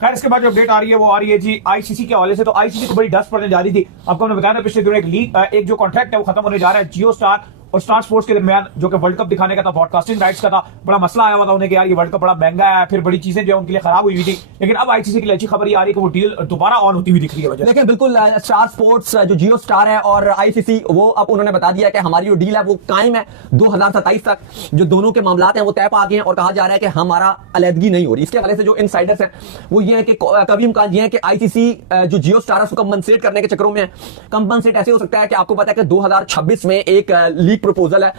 खैर इसके बाद जो अपडेट आ रही है वो आ रही है जी आईसीसी के हवाले से। तो आईसीसी को बड़ी डस्ट पड़ने जा रही थी। आपको हमने बताया था पिछले दिनों एक जो कॉन्ट्रैक्ट है वो खत्म होने जा रहा है जियो स्टार और स्टार स्पोर्ट्स के दरमियान, जो कि वर्ल्ड कप दिखाने का था, ब्रॉडकास्टिंग राइट्स का था। बड़ा मसला आया हुआ था उन्हें कि यार ये वर्ल्ड कप बड़ा महंगा है, फिर बड़ी चीजें जो है उनके लिए खराब हुई थी। लेकिन अब आईसीसी के लिए अच्छी खबर ये आ रही है कि वो डील दोबारा ऑन होती हुई दिख रही है। वजह देखिए बिल्कुल स्टार स्पोर्ट्स जो जियो स्टार है और आईसीसी, वो अब उन्होंने बता दिया कि हमारी जो डील है वो कायम है 2027 तक। जो दोनों के मामलात हैं वो तय पा गए हैं और कहा जा रहा है कि हमारा अलहदगी नहीं हो रही। इसके हवाले से जो इनसाइडर्स हैं वो ये है कि कभी इम्कान ये है कि आईसीसी जो जियो स्टार है उसको कंपनसेट करने के चक्करों में है। कंपनसेट ऐसे हो सकता है कि आपको पता है कि 2026 में एक लीग प्रपोजल है।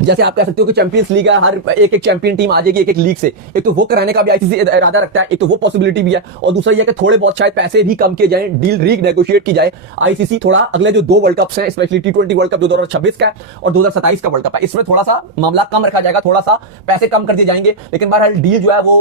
जैसे आप कह सकते हो कि चैंपियंस लीग है, हर एक चैंपियन टीम आ जाएगी एक लीग से। एक तो वो कराने का भी आईसीसी इरादा रखता है, एक तो वो पॉसिबिलिटी भी है, और दूसरा ये कि थोड़े बहुत शायद पैसे भी कम किए जाएं, डील रीनेगोशिएट की जाए। आईसीसी थोड़ा अगले जो 2 वर्ल्ड कप्स हैं, स्पेशली T20 वर्ल्ड कप जो 2026 का है और 2027 का वर्ल्ड कप है, इसमें थोड़ा सा मामला कम रखा जाएगा, थोड़ा सा पैसे कम कर दिए जाएंगे। लेकिन बहरहाल डील जो है वो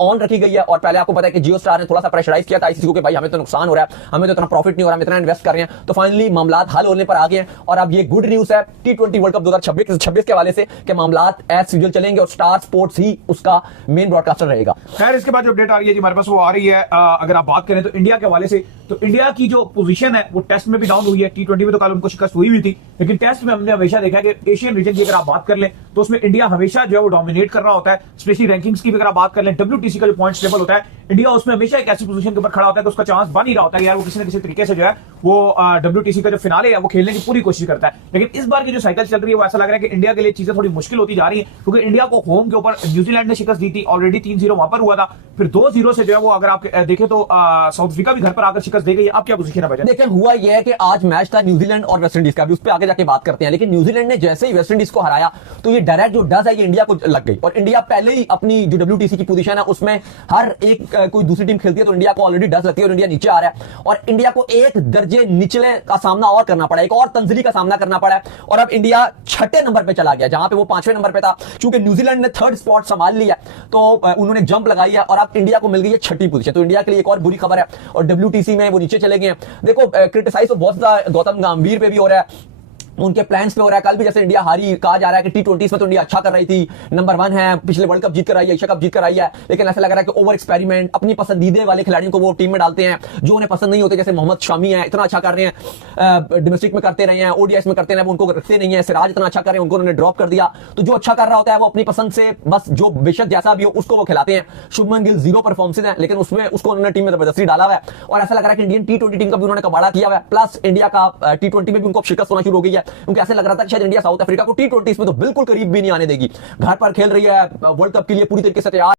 ऑन रखी गई है। और पहले आपको पता है कि जियो स्टार ने थोड़ा सा प्रेशराइज किया था आईसीसी को कि भाई हमें तो नुकसान हो रहा है, हमें तो इतना प्रॉफिट नहीं हो रहा, हम इतना इन्वेस्ट कर रहे हैं। तो फाइनली मामला हल होने पर आ गए हैं और अब ये गुड न्यूज है T20 वर्ल्ड कप 2026 के हवाले से कि मामलात एज यूजुअल चलेंगे और स्टार स्पोर्ट्स ही उसका मेन ब्रॉडकास्टर रहेगा। खैर इसके बाद जो अपडेट आ रही है जी हमारे पास वो आ रही है, अगर आप बात करें तो इंडिया के हवाले से, तो इंडिया की जो पोजीशन है वो टेस्ट में भी डाउन हुई है। T20 में तो कल उनको शिकस्त हुई थी, लेकिन टेस्ट में हमने हमेशा देखा है कि एशियन रीजन की अगर आप बात कर लें तो उसमें इंडिया हमेशा जो है वो डोमिनेट कर रहा होता है। स्पेशली रैंकिंग्स की भी अगर आप बात कर लें, WTC का जो पॉइंट्स टेबल होता है, इंडिया उसमें हमेशा एक ऐसी पोजीशन के ऊपर खड़ा होता है कि उसका चांस बन ही रहा होता है यार वो किसी न किसी तरीके से जो है वो WTC का जो फिनाले है वो खेलने की पूरी कोशिश करता है। लेकिन इस बार की जो साइकिल चल रही है वो ऐसा लग रहा है कि इंडिया के लिए चीजें थोड़ी मुश्किल होती जा रही है, क्योंकि इंडिया को होम के ऊपर न्यूजीलैंड ने शिकस्त दी थी, ऑलरेडी 3-0 वहां पर हुआ था, फिर 2-0 से जो है वो अगर आप देखें तो साउथ अफ्रीका भी घर पर आकर शिकस्त दे गई। अब क्या पोजीशन है भाई? देखिए हुआ यह है कि आज मैच था न्यूजीलैंड और वेस्ट इंडीज का, भी उस पर आगे जाके बात करते हैं। लेकिन न्यूजीलैंड ने जैसे ही वेस्ट इंडीज को हराया तो ये डायरेक्ट जो डज है ये इंडिया को लग गई, और इंडिया पहले ही अपनी जो WTC की पोजीशन है उसमें हर एक कोई दूसरी टीम खेलती है तो इंडिया को ऑलरेडी डज लगती है और इंडिया नीचे आ रहा है। और इंडिया को एक दर्जे निचले का सामना और करना पड़ा, एक और तंजली का सामना करना पड़ा, और अब इंडिया 6ठे नंबर पे चला गया जहां पे वो 5वें नंबर पे था। चूंकि न्यूजीलैंड ने 3rd स्पॉट संभाल लिया तो उन्होंने जंप लगाई है और अब इंडिया को मिल गई है 6ठी पोजीशन। तो इंडिया के लिए एक और बुरी खबर है, और WTC में वो नीचे चले गए हैं। देखो क्रिटिसाइज तो बहुत ज्यादा गौतम गंभीर पे भी हो रहा है, उनके प्लान्स पे हो रहा है। कल भी जैसे इंडिया हारी, कहा जा रहा है कि T20 में तो इंडिया अच्छा कर रही थी, नंबर 1 है, पिछले वर्ल्ड कप जीत कर आई है, एशिया कप जीत कर आई है, लेकिन ऐसा लग रहा है कि ओवर एक्सपेरिमेंट, अपनी पसंदीदे वाले खिलाड़ियों को वो टीम में डालते हैं जो उन्हें पसंद नहीं होते। जैसे मोहम्मद शमी है, इतना अच्छा कर रहे हैं, डोमेस्टिक में करते रहे हैं, ODIs में करते रहे, उनको रखते नहीं है। सिराज इतना अच्छा कर रहे हैं, उनको उन्होंने ड्रॉप कर दिया। तो जो अच्छा कर रहा होता है वो अपनी पसंद से बस जो बेशक जैसा भी हो उसको वो खिलाते हैं। शुभमन गिल 0 परफॉर्मेंस है, लेकिन उसमें उसको उन्होंने टीम में जबरदस्ती डाला हुआ है, और ऐसा लग रहा है कि इंडियन T20 टीम का भी उन्होंने कबाड़ा किया हुआ है। प्लस इंडिया का T20 में भी उनको शिकस्त होना शुरू हो गई है, क्योंकि ऐसे लग रहा था शायद इंडिया साउथ अफ्रीका को T20 में तो बिल्कुल करीब भी नहीं आने देगी। घर पर खेल रही है, वर्ल्ड कप के लिए पूरी तरीके से तैयार